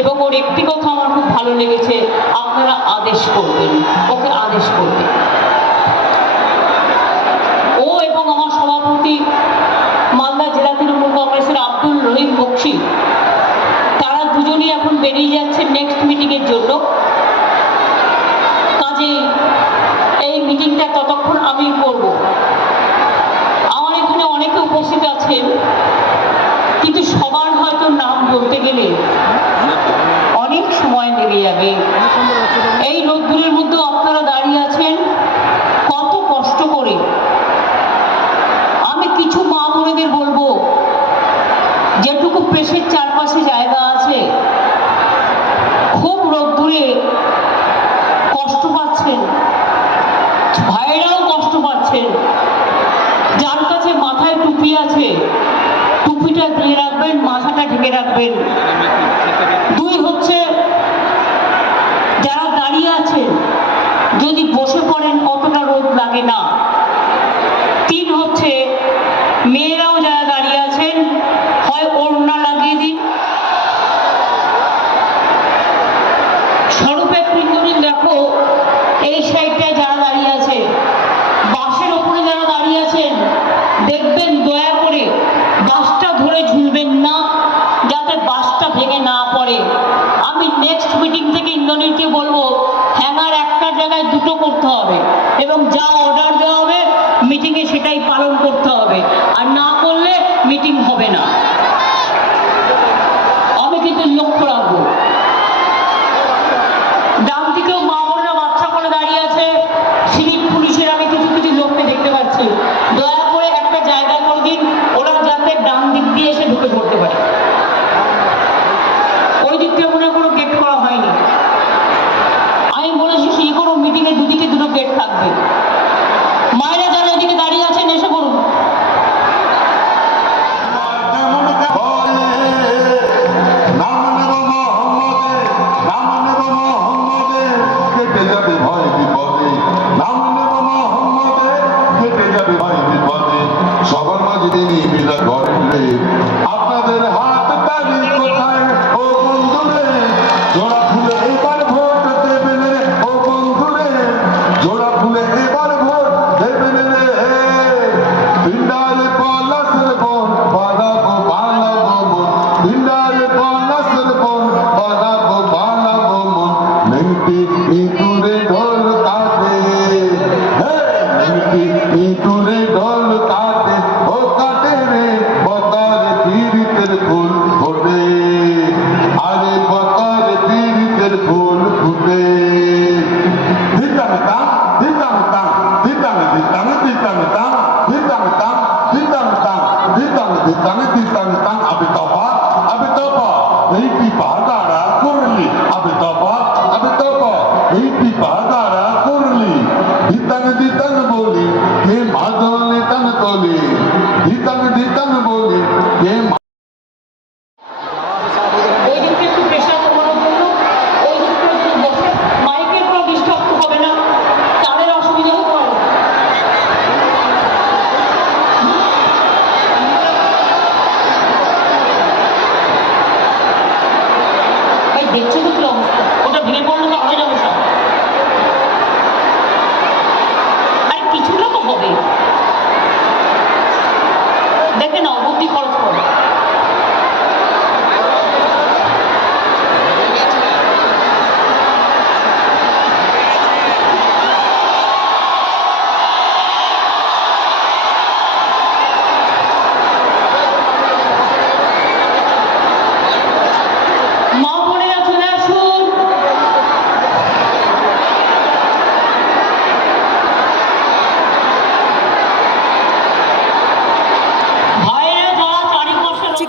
এবং ওর একটি কথা আমার খুব ভালো লেগেছে, আপনারা আদেশ করবেন, ওকে আদেশ করবেন। ও এবং আমার সভাপতি মালদা জেলা তৃণমূল কংগ্রেসের আব্দুল রহিম বক্সি, তারা দুজনই এখন বেরিয়ে যাচ্ছে নেক্সট মিটিংয়ের জন্য। কাজেই এই মিটিংটা ততক্ষণ আমি করব। লেগে। এই রোদ্দুরের মধ্যেও আপনারা দাঁড়িয়ে আছেন। কত কষ্ট করে। আমি কিছু মা বোনেদের বলব, যেটুকু প্রেসের চারপাশে জায়গা আছে, খুব রোদ্দুরে কষ্ট পাচ্ছেন। ভাইয়েরাও কষ্ট পাচ্ছেন। যার কাছে মাথায় টুপি আছে, টুপিটা দিয়ে রাখবেন, মাথাটা ঢেকে রাখবেন দুই হচ্ছে যারা দাঁড়িয়ে আছেন যদি বসে পড়েন অতটা রোদ লাগে না তিন হচ্ছে মেয়েরাও যারা দাঁড়িয়ে আছেন হয় ওড়না লাগিয়ে দিন স্বরূপে পিঙ্গরিন দেখো এই সাইডটায় যারা দাঁড়িয়ে আছে বাসের ওপরে যারা দাঁড়িয়ে আছেন দেখবেন দয়া করে বাসটা ধরে ঝুলবেন না, যাতে বাসটা ভেঙে না পড়ে। আমি নেক্সট মিটিং থেকে ইন্দ্রনীলকে বলব, হ্যাঙ্গার একটা জায়গায় দুটো করতে হবে এবং যা অর্ডার দেওয়া হবে মিটিংয়ে সেটাই পালন করতে হবে আর না করলে মিটিং হবে না আমি কিন্তু লক্ষ্য রাখব ডান দিকেও মা বোনেরা বাচ্চা করে দাঁড়িয়ে আছে সিভিক পুলিশের আমি কিছু কিছু লোককে দেখতে পাচ্ছি দয়া করে একটা জায়গা করে দিন ওরা যাতে ডান দিক দিয়ে এসে ঢুকে পড়তে পারে ওই দিক থেকে মনে হয় কোনো গেট করা হয়নি আমি বলেছি সেই কোনো মিটিংয়ে দুদিকে দুটো গেট থাকবে। মায়েরা ditentang, ditentang, ditentang, ditentang, ditentang, ditentang, abis tobat, abis tobat, ini pipahara kurli, abis tobat, abis tobat, ini pipahara kurli, ditentang, ditentang boli, ke madhol ditentang boli, ditentang, ditentang boli, ke দেখছ তো কি অবস্থা ওটা ভেঙে পড়লে তো হয়ে যাবে সব। আর কিছুটা তো হবে। দেখে নাও বুদ্ধি খরচ করো মা বোনেরা চলে আসুন ভাইয়েরা যারা চারিপাশে